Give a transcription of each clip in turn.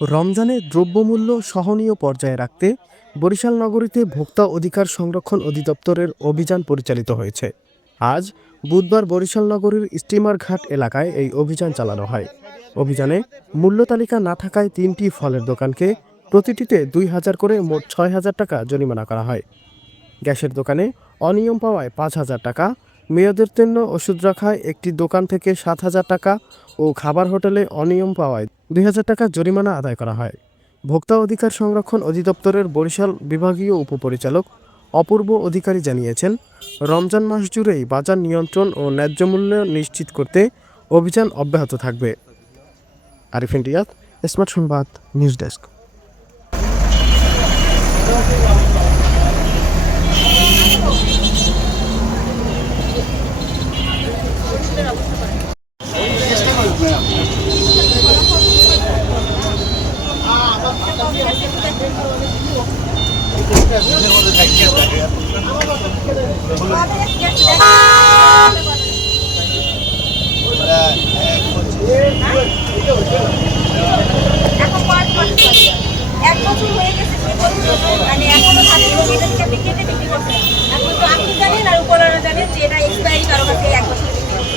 রমজানে দ্রব্যমূল্য সহনীয় পর্যায়ে রাখতে বরিশাল নগরীতে ভোক্তা অধিকার সংরক্ষণ অধিদপ্তরের অভিযান পরিচালিত হয়েছে। আজ বুধবার বরিশাল নগরীর স্টিমার ঘাট এলাকায় এই অভিযান চালানো হয়। অভিযানে মূল্য তালিকা না থাকায় তিনটি ফলের দোকানকে প্রতিটিতে দুই হাজার করে মোট ছয় হাজার টাকা জরিমানা করা হয়। গ্যাসের দোকানে অনিয়ম পাওয়ায় পাঁচ হাজার টাকা, মেয়াদের জন্য ওষুধ রাখায় একটি দোকান থেকে সাত হাজার টাকা ও খাবার হোটেলে অনিয়ম পাওয়ায় দুই হাজার টাকা জরিমানা আদায় করা হয়। ভোক্তা অধিকার সংরক্ষণ অধিদপ্তরের বরিশাল বিভাগীয় উপপরিচালক অপূর্ব অধিকারী জানিয়েছেন, রমজান মাস জুড়েই বাজার নিয়ন্ত্রণ ও ন্যায্য মূল্য নিশ্চিত করতে অভিযান অব্যাহত থাকবে। আরিফিন রিয়াদ স্মার্ট সংবাদ, নিউজ ডেস্ক। এক বছর হয়ে গেছে মানে এখনও থাকে এবং বিক্রি করছেন এখন তো জানেন আর উপরারা জানেন যে এটা এক্সপায়ারি কারও কাছে এক বছর করছে।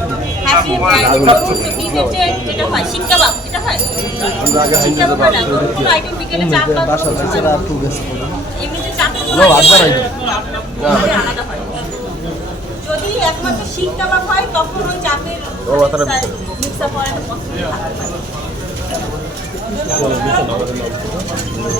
আমাদের খাসি যেটা হয় কি জানো ওটারে খাসি বিফের যে যেটা হয়। শিক কাবাব হয়। শিক কাবাব হয়। না কোনো আইটেম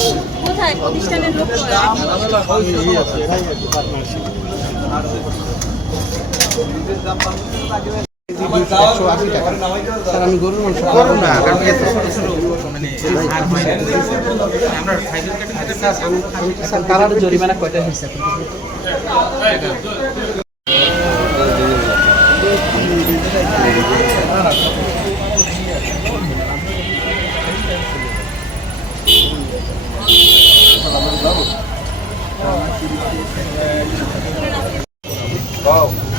আপ করাটা পছন্দ থাকতে পারে এটা মনে হয় খাঁচা বা আপনার ভেঙে দেখি সম- কোথায় প্রতিষ্ঠানের লোক কালার জরিমানা কয়টা হয়েছে? Wow.